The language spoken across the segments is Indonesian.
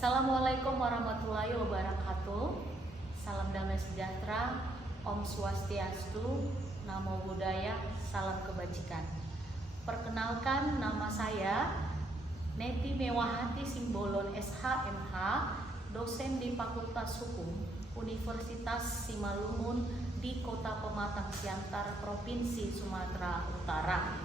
Assalamualaikum warahmatullahi wabarakatuh. Salam damai sejahtera, Om Swastiastu, Namo Buddhaya, salam kebajikan. Perkenalkan, nama saya Neti Mewahati Simbolon SHMH, dosen di Fakultas Hukum Universitas Simalungun di Kota Pematang Siantar, Provinsi Sumatera Utara.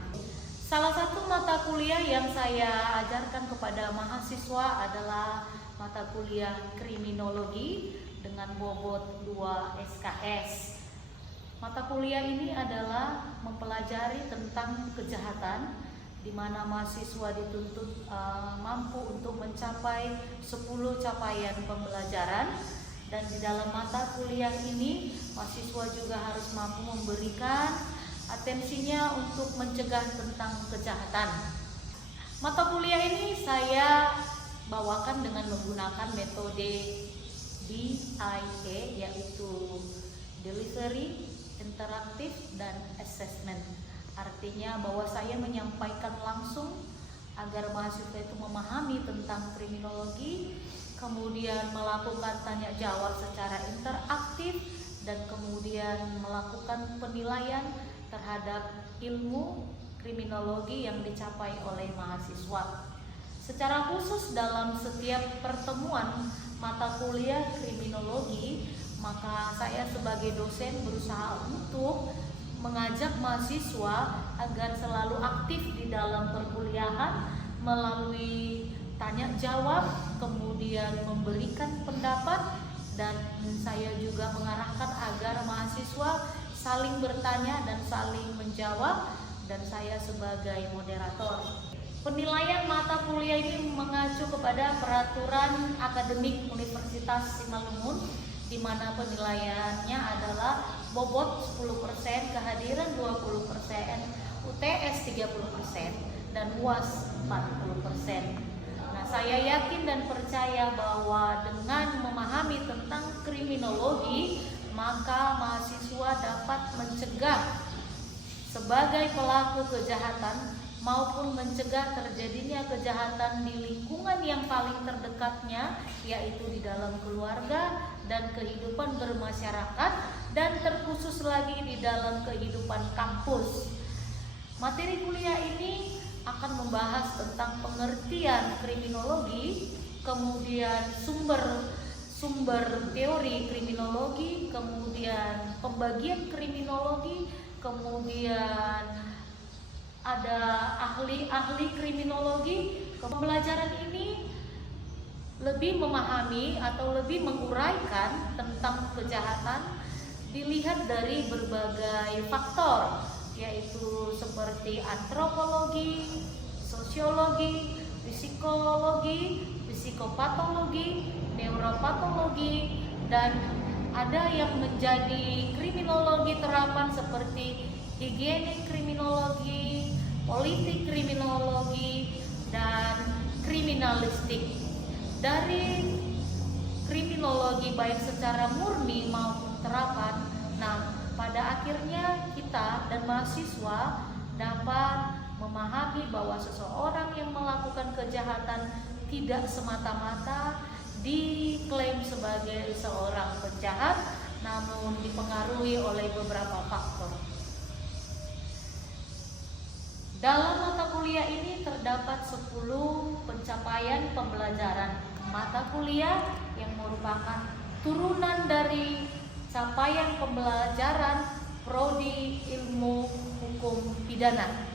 Salah satu mata kuliah yang saya ajarkan kepada mahasiswa adalah mata kuliah kriminologi dengan bobot 2 SKS. Mata kuliah ini adalah mempelajari tentang kejahatan, di mana mahasiswa dituntut mampu untuk mencapai 10 capaian pembelajaran, dan di dalam mata kuliah ini mahasiswa juga harus mampu memberikan atensinya untuk mencegah tentang kejahatan. Mata kuliah ini saya bawakan dengan menggunakan metode DIE, yaitu Delivery, Interaktif, dan Assessment. Artinya bahwa saya menyampaikan langsung agar mahasiswa itu memahami tentang kriminologi, kemudian melakukan tanya jawab secara interaktif, dan kemudian melakukan penilaian terhadap ilmu kriminologi yang dicapai oleh mahasiswa. Secara khusus dalam setiap pertemuan mata kuliah kriminologi, maka saya sebagai dosen berusaha untuk mengajak mahasiswa agar selalu aktif di dalam perkuliahan melalui tanya jawab, kemudian memberikan pendapat, dan saya juga mengarahkan agar mahasiswa saling bertanya dan saling menjawab, dan saya sebagai moderator. Penilaian mata kuliah ini mengacu kepada peraturan akademik Universitas Simalungun, di mana penilaiannya adalah bobot 10%, kehadiran 20%, UTS 30%, dan UAS 40%. Nah, saya yakin dan percaya bahwa dengan memahami tentang kriminologi, maka mahasiswa dapat mencegah sebagai pelaku kejahatan maupun mencegah terjadinya kejahatan di lingkungan yang paling terdekatnya, yaitu di dalam keluarga dan kehidupan bermasyarakat, dan terkhusus lagi di dalam kehidupan kampus. Materi kuliah ini akan membahas tentang pengertian kriminologi, kemudian sumber teori kriminologi, kemudian pembagian kriminologi, kemudian ada ahli kriminologi. Pembelajaran ini lebih memahami atau lebih menguraikan tentang kejahatan dilihat dari berbagai faktor, yaitu seperti antropologi, sosiologi, psikologi, psikopatologi, neuropatologi, dan ada yang menjadi kriminologi terapan seperti higienik kriminologi, politik kriminologi, dan kriminalistik. Dari kriminologi baik secara murni maupun terapan, nah pada akhirnya kita dan mahasiswa dapat memahami bahwa seseorang yang melakukan kejahatan tidak semata-mata diklaim sebagai seorang penjahat, namun dipengaruhi oleh beberapa faktor. Dalam mata kuliah ini terdapat 10 pencapaian pembelajaran mata kuliah yang merupakan turunan dari capaian pembelajaran prodi ilmu hukum pidana.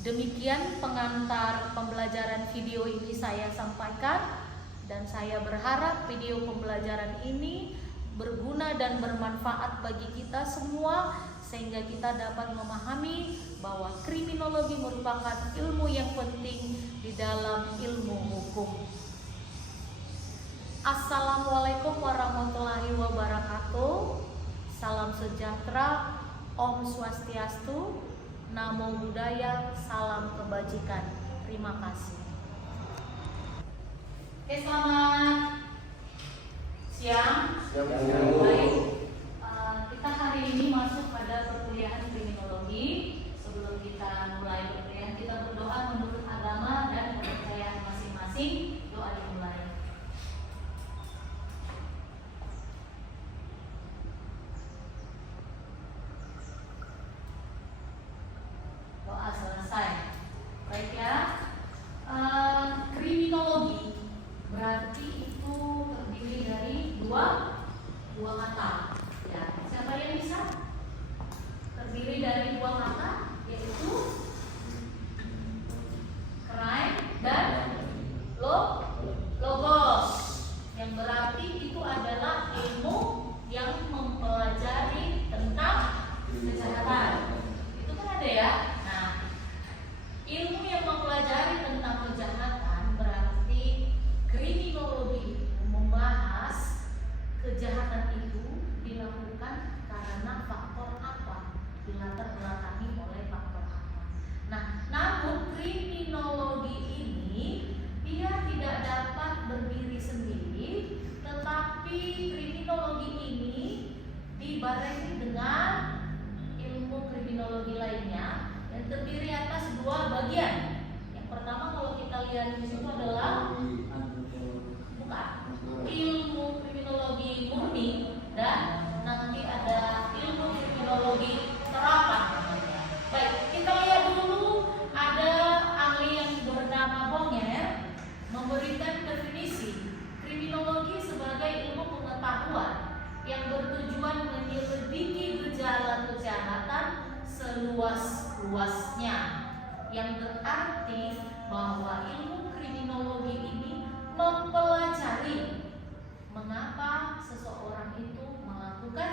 Demikian pengantar pembelajaran video ini saya sampaikan, dan saya berharap video pembelajaran ini berguna dan bermanfaat bagi kita semua, sehingga kita dapat memahami bahwa kriminologi merupakan ilmu yang penting di dalam ilmu hukum. Assalamualaikum warahmatullahi wabarakatuh. Salam sejahtera, Om Swastiastu, Namo Buddhaya, salam kebajikan. Terima kasih. Selamat siang. Baik. Kita hari ini masuk pada perkuliahan kriminologi. Sebelum kita mulai perkuliahan, kita berdoa menurut agama dan kepercayaan sini, doa dimulai. Doa selesai. Baik ya. Kriminologi berarti itu terdiri dari dua kata. Ya, siapa yang bisa? Terdiri dari dua kata, yaitu crime dan logos, yang berarti itu adalah ilmu yang mempelajari tentang kejahatan. Itu kan ada ya. Nah, ilmu yang mempelajari tentang kejahatan berarti kriminologi membahas kejahatan itu dilakukan karena faktor apa, dilatar belakangi oleh faktor apa. Nah, namun kriminologi ini dia tidak dapat berdiri sendiri, tetapi kriminologi ini dibarengi dengan ilmu kriminologi lainnya yang terdiri atas dua bagian. Yang pertama kalau kita lihat di situ adalah bukan ilmu kriminologi murni, dan nanti ada ilmu kriminologi terapan. Baik, kita lihat dulu. Ada ahli yang bernama Bonger memberikan definisi kriminologi sebagai ilmu pengetahuan yang bertujuan menyelidiki gejala kejahatan seluas-luasnya, yang berarti bahwa ilmu kriminologi ini mempelajari mengapa seseorang itu melakukan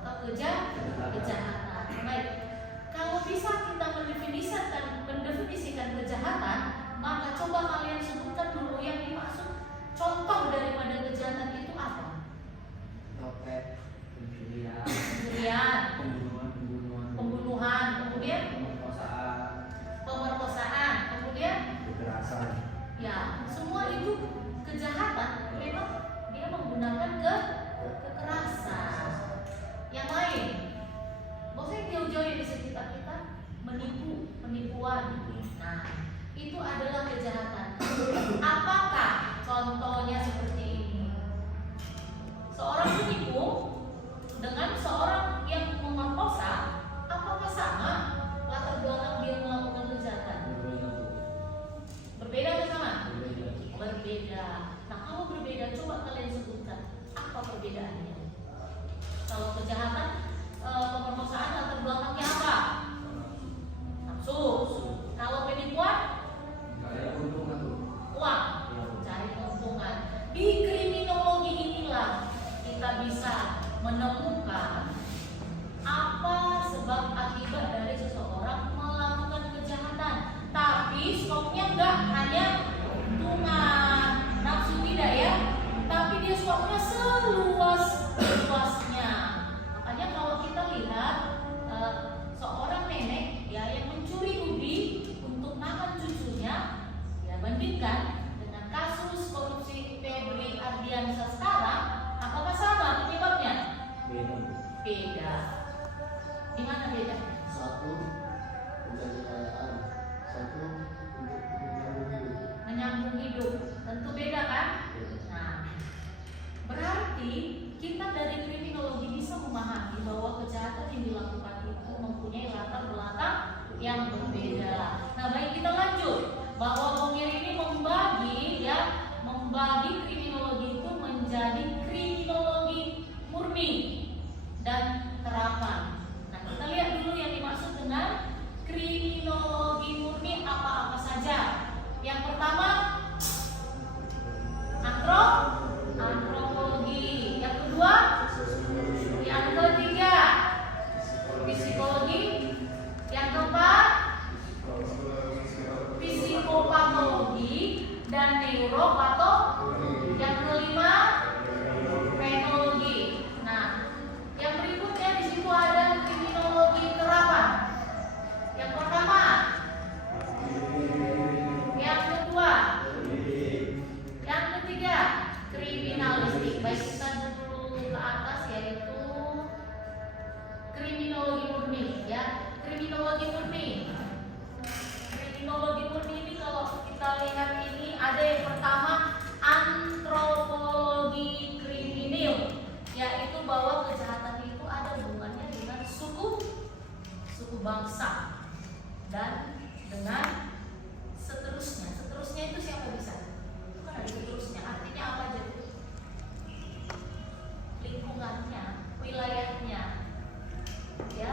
atau kejahatan. Baik, kalau bisa kita mendefinisikan kejahatan, maka coba kalian sebutkan dulu yang dimaksud. Contoh daripada kejahatan itu apa? Copet, pencurian, pembunuhan, kemudian pemerkosaan, kemudian kekerasan. Ya, semua itu kejahatan. Memang dia menggunakan kekerasan. Yang lain, maksudnya jauh-jauh yang di sekitar kita, penipuan. Nah, itu adalah kejahatan. Apakah contohnya seperti ini? Seorang penipu dengan seorang yang memerkosa, apakah sama latar belakang dia melakukan kejahatan? Berbeda atau sama? Berbeda. Nah, kalau berbeda, coba kalian sebutkan apa perbedaannya. Kalau kejahatan pemerkosaan, latar belakangnya apa? Nafsu. Kalau penipuan, uang, cari keuntungan. Di kriminologi inilah kita bisa menemukan apa sebab akibat dari seseorang melakukan kejahatan. Tapi skopnya enggak hanya keuntungan, nafsu tidak ya, tapi dia skopnya seluas-luasnya. Makanya kalau kita lihat seorang nenek ya yang mencuri ubi untuk makan cucunya, ya bandingkan dengan kasus korupsi Febri Ardiansyah sekarang, apakah sama penyebabnya? Beda. Di mana bedanya? Satu mencari kekayaan, satu untuk menyambung hidup. Tentu beda kan? Nah, berarti kita dari kriminologi bisa memahami bahwa kejahatan yang dilakukan itu mempunyai latar belakang yang berbeda. Nah, baik, kita lanjut bahwa Bonger ini membagi kriminologi itu menjadi kriminologi murni dan terapan. Nah, kita lihat dulu yang dimaksud dengan kriminologi murni apa-apa saja. Yang pertama, antropologi. Yang kedua, yang ketiga, psikologi. Yang keempat, psikopatologi dan neuropatologi. Yang kelima, penologi. Nah, yang berikutnya di situ ada kriminologi terapan. Yang pertama, yang kedua, yang ketiga, kriminalistik. Baik, kita dulu ke atas, yaitu kriminologi murni ya. Kriminologi murni ini kalau kita seluruh bangsa, dan dengan seterusnya. Seterusnya itu siapa bisa? Itu kan ada seterusnya. Artinya apa aja? Lingkungannya, wilayahnya, ya.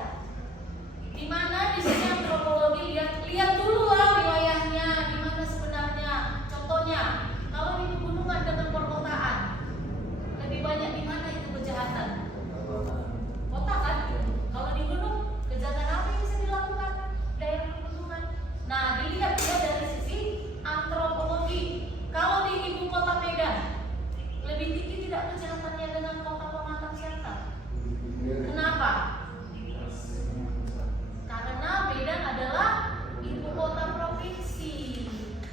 Di mana di sini antropologi lihat dulu lah wilayahnya, di mana sebenarnya. Contohnya, kalau di pegunungan dengan perkotaan, lebih banyak di mana itu kejahatan? Kota kan? Kalau di gunung, kejahatan apa yang bisa dilakukan? Daerah pegunungan. Nah, dilihat juga dari sisi antropologi. Kalau di ibu kota Medan, lebih tinggi tidak kejahatannya dengan kota Pematang Siantar? Kenapa? Karena Medan adalah ibu kota provinsi.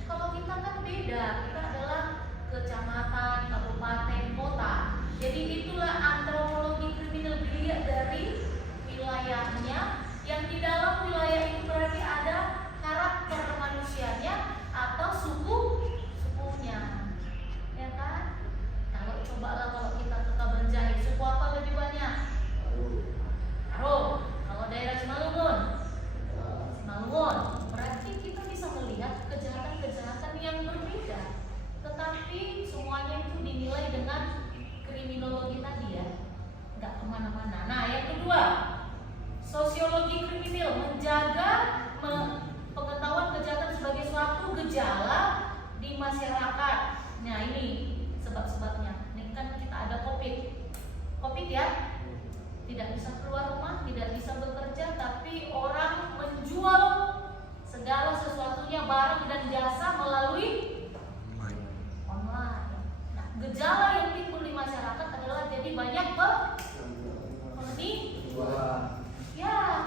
Kalau kita kan beda, kita adalah kecamatan, kabupaten, kota. Jadi itulah antropologi kriminal, dilihat dari wilayahnya. Yang di dalam wilayah itu berarti ada karakter manusianya atau sukunya, ya kan? Kalau kita ke Kabanjai, suku apa lebih banyak? Karo. Kalau daerah Simalungun, berarti kita bisa melihat kejahatan-kejahatan yang berbeda. Tetapi semuanya itu dinilai dengan kriminologi tadi, ya, nggak kemana-mana. Nah, yang kedua, sosiologi kriminal, menjaga pengetahuan kejahatan sebagai suatu gejala di masyarakat. Nah, ini sebab-sebabnya. Ini kan kita ada COVID ya, tidak bisa keluar rumah, tidak bisa bekerja, tapi orang menjual segala sesuatunya, barang dan jasa melalui online. Nah, gejala yang timbul di masyarakat adalah jadi banyak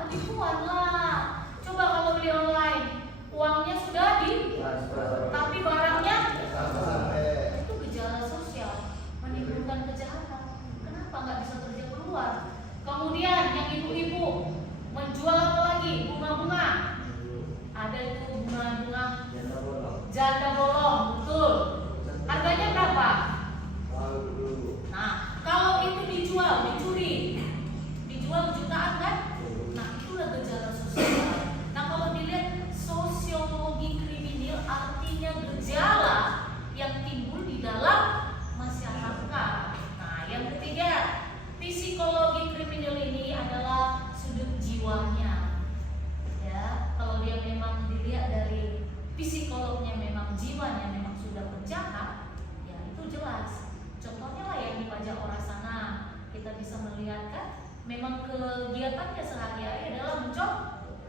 penipuan lah. Coba kalau beli online, uangnya sudah tapi barangnya itu gejala sosial, menimbulkan kejahatan. Kenapa nggak bisa kerja keluar? Kemudian yang ibu-ibu menjual apa lagi? Bunga-bunga. Ada itu bunga-bunga janda bolong, betul. Harganya berapa? Nah, kalau itu dicuri, dijual jutaan kan? Nah, itulah gejala sosial. Nah, kalau dilihat sosiologi kriminal, artinya gejala yang timbul di dalam masyarakat. Nah, yang ketiga, psikologi kriminal ini adalah sudut jiwanya. Ya, kalau dia memang dilihat dari psikolognya, memang jiwanya memang sudah penjahat, ya itu jelas. Contohnya lah yang di Pajak Orasana, kita bisa melihat kan, memang kegiatannya sehari-hari adalah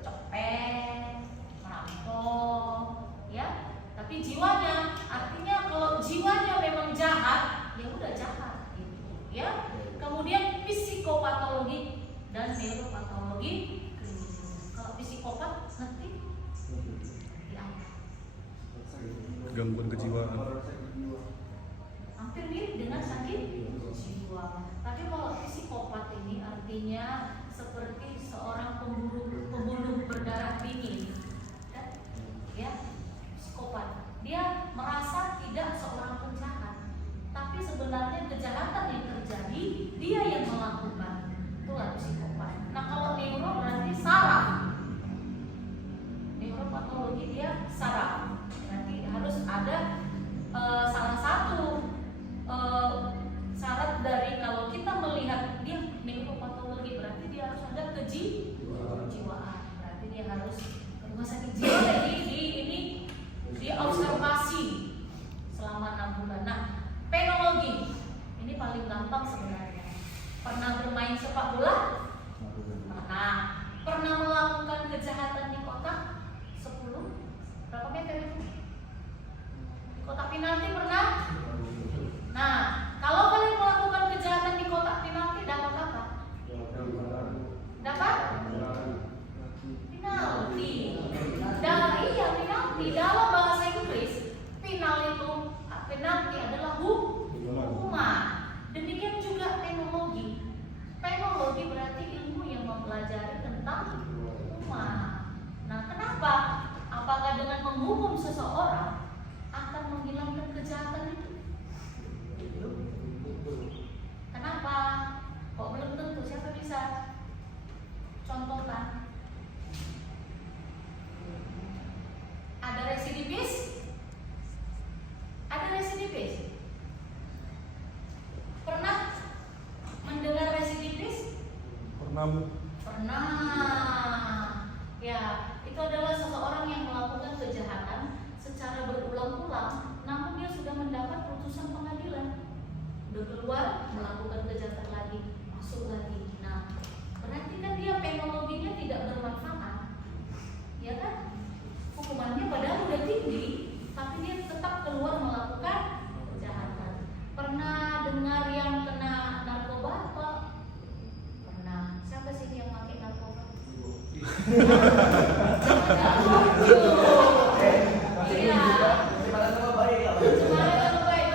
copet, merampok, ya. Tapi jiwanya, artinya kalau jiwanya memang jahat, ya udah jahat, gitu, ya. Kemudian psikopatologi dan neuropatologi kriminal. Kalau psikopat ngerti? Ya. Gangguan kejiwaan. Hampir mirip dengan sakit jiwa. Tapi kalau psikopat ini artinya seperti seorang pembunuh berdarah dingin, kan? Ya, psikopat. Dia merasa tidak seorang penjahat, tapi sebenarnya kejahatan yang terjadi dia yang melakukan. Itulah psikopat. Nah, kalau neuro berarti saraf. Neuropatologi dia saraf. Berarti harus ada salah satu syarat dari kalau kita melihat dia neuropatologi, berarti dia harus ada kejiwaan. Berarti dia harus ke rumah sakit jiwa di observasi selama 6 bulan. Nah, penologi ini paling gampang sebenarnya. Pernah bermain sepak bola? Pernah. Pernah melakukan kejahatan di kotak 10? Berapa meter itu? Di kotak penalti pernah? Nah, kalau kalian melakukan kejahatan di kotak penalti, dapat apa? Dapat? Penalti. Pernah. Ya, itu adalah seseorang yang melakukan kejahatan secara berulang-ulang, namun dia sudah mendapat putusan pengadilan. Udah keluar, melakukan kejahatan lagi, masuk lagi. Nah, berarti kan dia penologinya tidak bermanfaat, ya kan? Hukumannya padahal udah tinggi, tapi dia tetap keluar melakukan kejahatan. Pernah dengar yang kena narkoba apa? Pernah. Siapa sih yang pakai narkoba? Iya. Cemaran nama baik,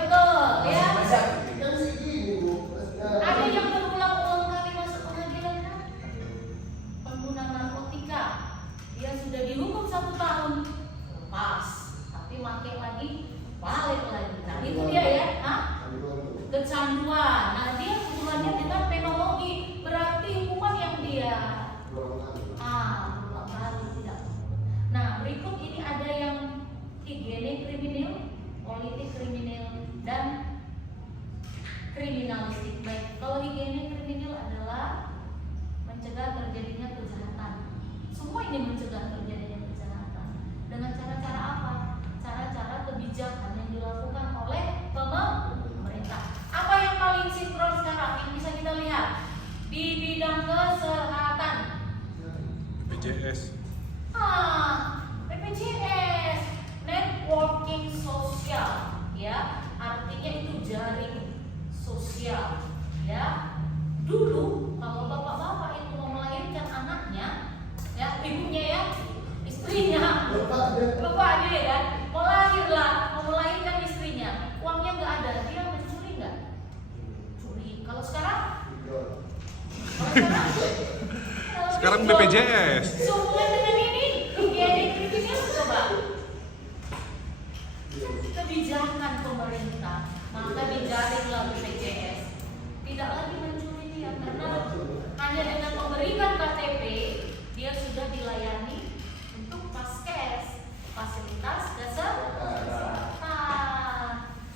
betul. Ya. Ada yang berulang-ulang kali masuk pengadilan kan? Pengguna narkotika, dia sudah dihukum 1 tahun, lepas, tapi pakai lagi, balik lagi. Nah itu dia ya, kecanduan. Nah dia hubungannya dengan penologi, berarti hukuman yang dia berulang kali tidak. Nah berikut ini ada yang higiene kriminal, politik kriminal, dan kriminalistik. Baik, kalau higiene kriminal adalah mencegah terjadinya kejahatan. Semua ini mencegah terjadinya kejahatan. Dengan cara-cara apa? Cara-cara kebijakan yang dilakukan oleh pemerintah. Apa yang paling sinkron sekarang yang bisa kita lihat di bidang kesehatan? BPJS. BPJS, networking sosial, ya, artinya itu jaring sosial, ya. Dulu kalau bapak-bapak itu mau melahirkan anaknya, ya, ibunya ya, istrinya, bapaknya ya, mau melahirkan istrinya, uangnya nggak ada, dia mencuri nggak? Curi. Kalau sekarang? Sekarang BPJS. Sehubungan dengan ini, higiene kriminal coba. Kebijakan pemerintah, maka dijaringlah BPJS. Tidak lagi mencuri dia, karena hanya dengan memberikan KTP, dia sudah dilayani untuk paskes, fasilitas kesehatan.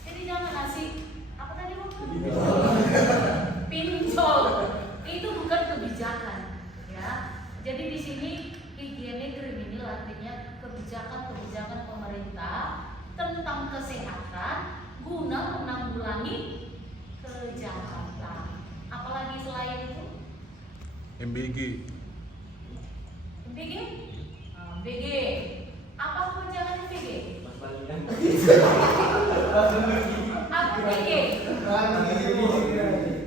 Jadi jangan ngasih apa tadi Bu? Pinjol. Itu bukan kebijakan, ya. Jadi di sini higiene kriminal artinya kebijakan-kebijakan pemerintah tentang kesehatan guna menanggulangi kejahatan. Apalagi selain itu? MBG. MBG? MBG. Apa kebijakan MBG? Apa MBG?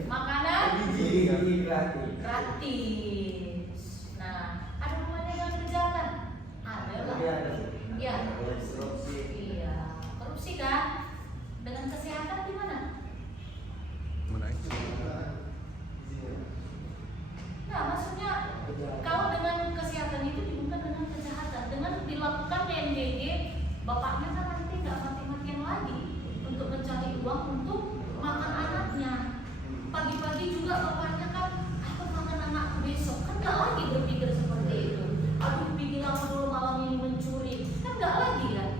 Makanan gratis. Nah, ada hubungannya dengan kejahatan? Ada lah. Ya. Iya. Korupsi kan? Dengan kesehatan gimana? Nah, maksudnya kalau dengan kesehatan itu bukan dengan kejahatan. Dengan dilakukan MBG, bapaknya kan nanti nggak mati-matian lagi untuk mencari uang untuk makan anaknya. Pagi-pagi juga bapaknya kan, aku makan anakku besok. Kan nggak lagi berpikir seperti itu. Aduh, bikin apa dulu malam ini mencuri. Kan nggak lagi kan?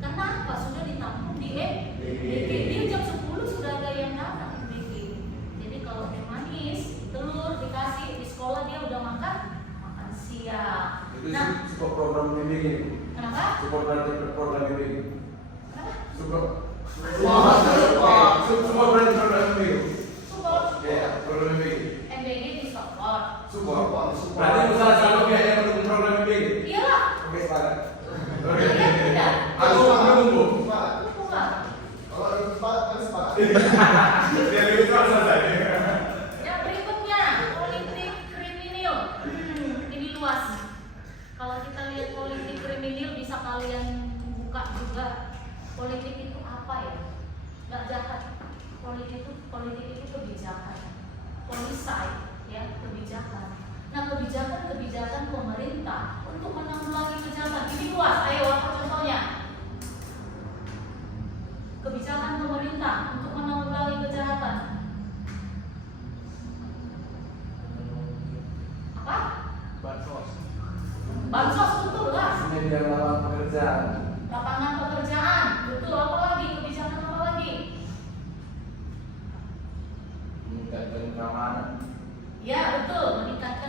Karena apa? Sudah ditampung di MBG. Dia jam 10 sudah ada yang datang MBG. Jadi kalau teh manis, telur dikasih, di sekolah dia udah makan siang. Itu support program MBG. Kenapa? Support program MBG. Kenapa? Support program MBG. Support. Ya, program MBG. MBG di support. Support. Berarti usaha satu biaya mendukung program MBG. Iyalah. Oke, sepakat. Kalian tidak. Aku menunggu. Bukan. Kalau itu sepakat, kan sepakat. Biar itu selesai. Yang berikutnya politik kriminal. Ini luas. Kalau kita lihat politik kriminal bisa kalian buka juga. Politik itu apa ya? Nggak jahat. Politik itu kebijakan. Polisai ya kebijakan. Nah kebijakan pemerintah untuk menanggulangi kejahatan ini luas. Ayo apa contohnya? Kebijakan pemerintah untuk menanggulangi kejahatan. Apa? Bansos betul lah. Menyediakan lapangan pekerjaan. Lapangan pekerjaan betul. Apa lagi? Kebijakan apa lagi? Meningkatkan keamanan. Ya betul, meningkatkan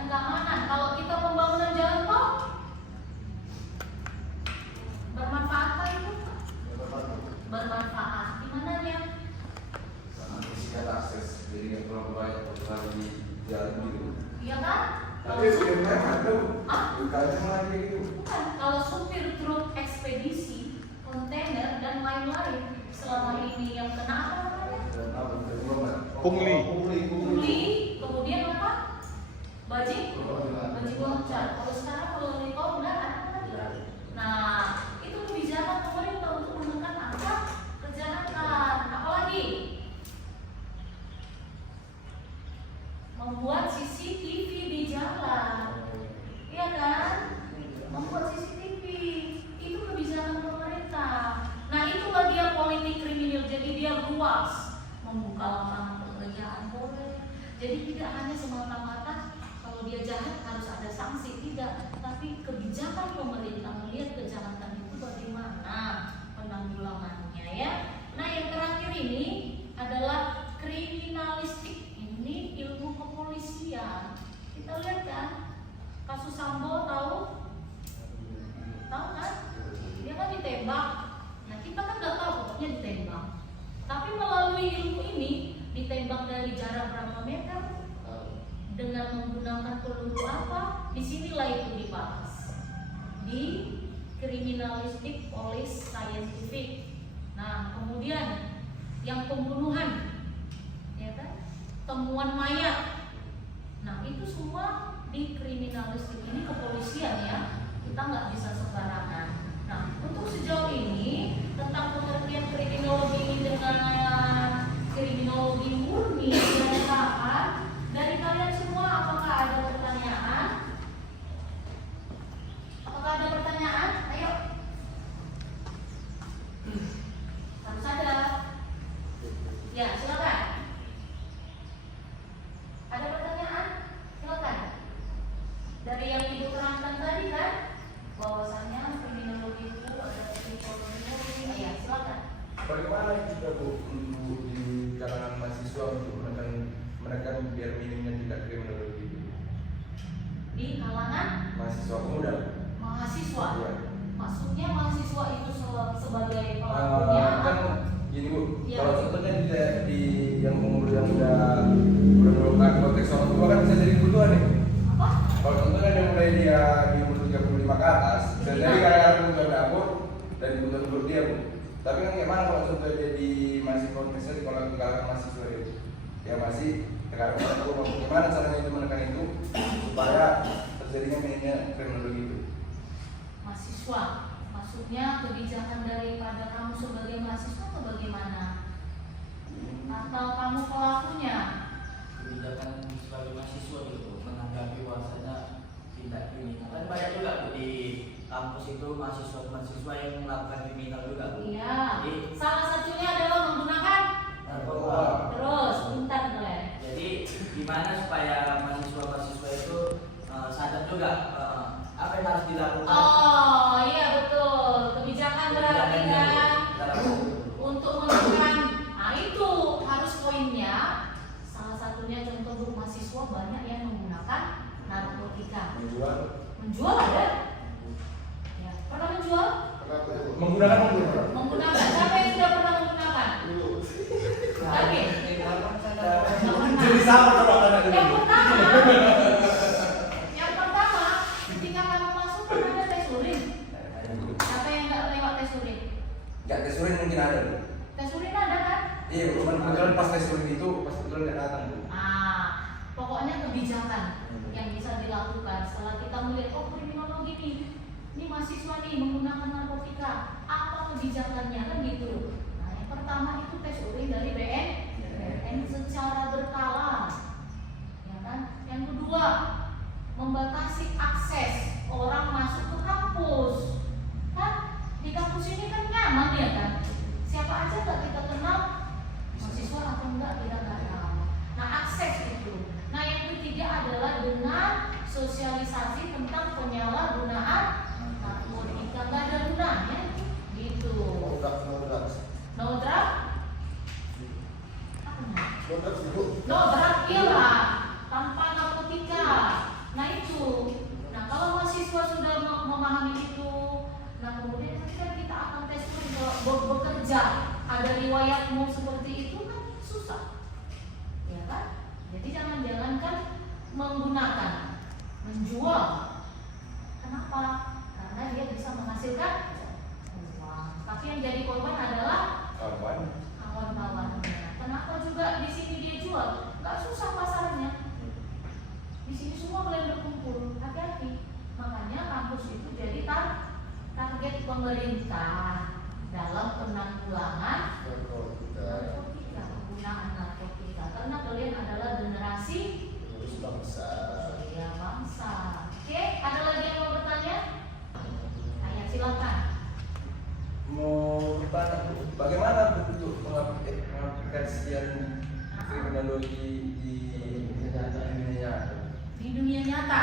Jalan gitu. Iya kan? Tapi sebenarnya ada. Bukannya lagi gitu. Bukan, kalau supir truk ekspedisi, kontainer dan lain-lain selama ini yang kena apa namanya? Pungli. Pungli, kemudian apa? Bajing loncat. Kalau sekarang kalau recall enggak ada lagi. Nah, itu kebijakan pemerintah untuk menekan angka kejahatan. Apalagi membuat CCTV di jalan, iya kan? Membuat CCTV itu kebijakan pemerintah. Nah, itu bagian politik kriminal. Jadi dia luas, membuka lapangan pekerjaan boleh. Jadi tidak hanya semata-mata kalau dia jahat harus ada sanksi, tidak. Tapi kebijakan pemerintah melihat kejahatan itu bagaimana penanggulangannya ya. Nah, yang terakhir ini adalah kriminalistik. Ini ilmu kepolisian. Kita lihat kan kasus Sambo, tahu kan? Dia kan ditembak. Nah, kita kan nggak tahu pokoknya ditembak. Tapi melalui ilmu ini ditembak dari jarak berapa meter, dengan menggunakan peluru apa, disinilah itu dibahas di kriminalistik police scientific. Nah, kemudian yang pembunuhan, ya kan, temuan mayat. Nah, itu semua di kriminalistik ini kepolisian ya, kita nggak bisa sembarangan. Nah, untuk sejauh ini tentang pengertian kriminologi ini dengan kriminologi murni dan dari kalian semua, apakah ada pertanyaan? Apakah ada pertanyaan? Ayo. Harus ada. Ya, silakan. Ada pertanyaan? Silakan. Dari yang Ibu terangkan tadi kan, bahwasanya kriminologi itu ada kriminologi. Ya, silakan. Bagaimana juga Bu untuk di kalangan mahasiswa untuk menekan biar minimnya tindak kriminologi itu? Di kalangan Mahasiswa pemuda. mahasiswa. Iya. Maksudnya mahasiswa itu sebagai pelakunya Kan atau gini Bu, Iya. kalau contohnya di yang umur yang udah melakukan konteks orang tua kan bisa jadi kebutuhan nih. apa? Kalau contohnya dia mulai dia di umur 35 ke atas, bisa jadi karena kebutuhan dapur dan kebutuhan untuk dia Bu. Tapi kan gimana kalau contohnya dia di masih konteksnya di kalau kalangan mahasiswa itu, ya masih sekarang bagaimana caranya itu menekan itu supaya terjadinya minimnya kriminologi itu. Mahasiswa, maksudnya kebijakan daripada kamu sebagai mahasiswa atau bagaimana? Atau kamu pelakunya? Kebijakan sebagai mahasiswa gitu menanggapi bahwasanya tindak kriminal kan banyak juga Bu, di kampus itu mahasiswa yang melakukan kriminal juga Bu. Iya. Jadi Salah satunya adalah menggunakan narkoba. terus bentar boleh. Jadi gimana supaya mahasiswa itu sadar juga apa yang harus dilakukan. Oh iya betul. Kebijakan berarti kan untuk menekan. Nah itu harus poinnya. Salah satunya contoh Bu, mahasiswa banyak yang menggunakan narkotika. Menjual ada? Ya. Pernah menjual? Menggunakan Menggunakan. Siapa yang sudah pernah menggunakan? Oke. jadi sama kalau ada Yang pertama, ketika kamu masuk kan ada tes urin. Siapa yang nggak lewat tes urin? nggak tes urin mungkin ada Bu. Tes urin ada kan? Iya, cuman kebetulan pas tes urin itu pas kebetulan nggak datang Bu. Pokoknya kebijakan yang bisa dilakukan setelah kita melihat oh kriminologi nih, ini mahasiswa nih menggunakan narkotika, apa kebijakannya kan gitu. Nah yang pertama itu tes urin dari BNN secara berkala, ya kan. Yang kedua membatasi akses orang masuk ke kampus, kan di kampus ini kan nyaman ya kan, siapa aja nggak kita kenal, mahasiswa atau enggak kita nggak tahu. Nah akses itu. Nah yang ketiga adalah dengan sosialisasi tentang penyalahgunaan narkotika, nggak ada gunanya gitu. No drug? No drug iya tanpa narkotika. Nah itu. Nah kalau mahasiswa sudah memahami itu, nah kemudian ketika kita akan tes bekerja ada riwayatmu seperti itu kan susah, ya kan? Jadi jangan-jangan kan menggunakan, menjual. Kenapa? Karena dia bisa menghasilkan uang. Tapi yang jadi korban adalah kawan-kawannya. Kenapa juga di sini dia jual? Gak susah pasarnya. Di sini semua boleh berkumpul. Hati-hati. Makanya kampus itu jadi target pemerintah dalam penanggulangan narkotika, penggunaan narkotika. Karena kalian adalah generasi bangsa. bangsa. Oke, ada lagi yang mau bertanya? Tanya, silakan. Mau bertanya, bagaimana bentuk pengaplikasian kriminologi di dunia? Di dunia nyata.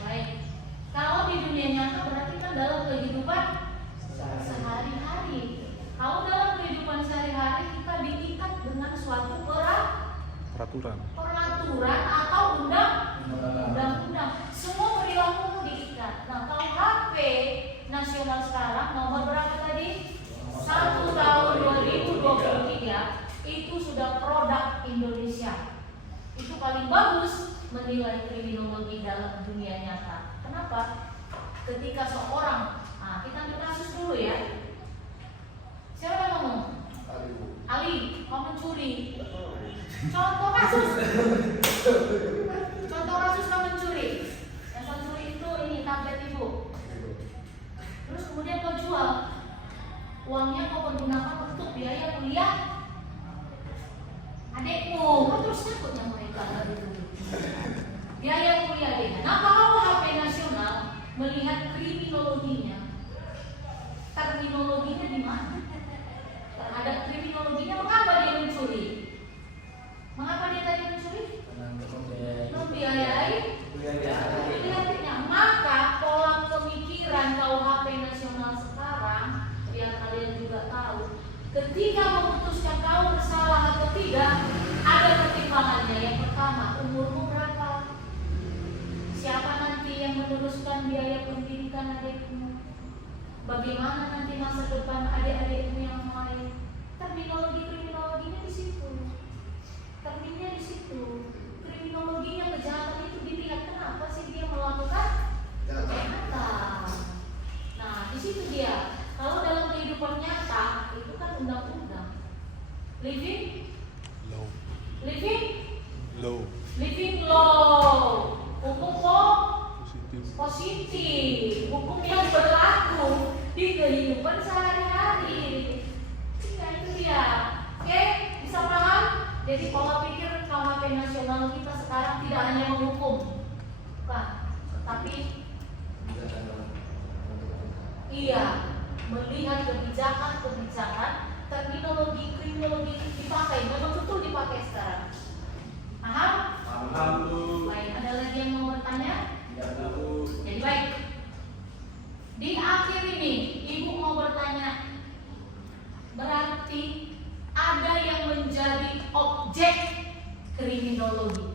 Baik. Kalau di dunia nyata berarti kan dalam kehidupan sehari-hari. Kalau dalam kehidupan sehari-hari kita diikat dengan suatu Peraturan. peraturan atau undang-undang. Semua perilaku diikat. Nah, kalau HP nasional sekarang nomor berapa tadi? 1 tahun 2023 itu sudah produk Indonesia. Itu paling bagus menilai kriminologi dalam dunia nyata. Kenapa? Ketika seorang, kita ambil kasus dulu ya. Siapa yang ngomong? Ali, kau mencuri. Contoh kasus kau mencuri. Yang kau curi itu ini tablet ibu. Terus kemudian kau jual. Uangnya kau pergunakan untuk biaya kuliah adekmu. Kau terus takutnya mereka dari dulu. Biaya kuliah adeknya. Nah, kalau HP nasional melihat kriminologinya, terminologinya di mana? Terhadap kriminologinya, mengapa dia mencuri? Mengapa dia tadi mencuri? Membiayai kuliahnya. Maka pola pemikiran KUHP nasional sekarang, biar kalian juga tahu, ketika memutuskan kau bersalah atau tidak, ada pertimbangannya. Yang pertama, umurmu berapa? Siapa nanti yang meneruskan biaya pendidikan adikmu? Bagaimana nanti masa depan adik-adikmu yang lain? Kriminologinya di situ. Terminnya di situ. Kriminologinya kejahatan itu dilihat kenapa sih dia melakukan kejahatan. Nah, di situ dia. Kalau dalam kehidupan nyata itu kan undang-undang. Living law. Hukum positif. Hukum yang berlaku di kehidupan sehari-hari. Nah, itu dia. Oke, bisa paham? Jadi pola pikir KUHP nasional kita sekarang tidak hanya menghukum, bukan, tetapi melihat kebijakan, terminologi, kriminologi dipakai, memang betul dipakai sekarang. Paham? Baik, ada lagi yang mau bertanya? Jadi baik. Di akhir ini, Ibu mau bertanya, berarti ada yang menjadi objek kriminologi.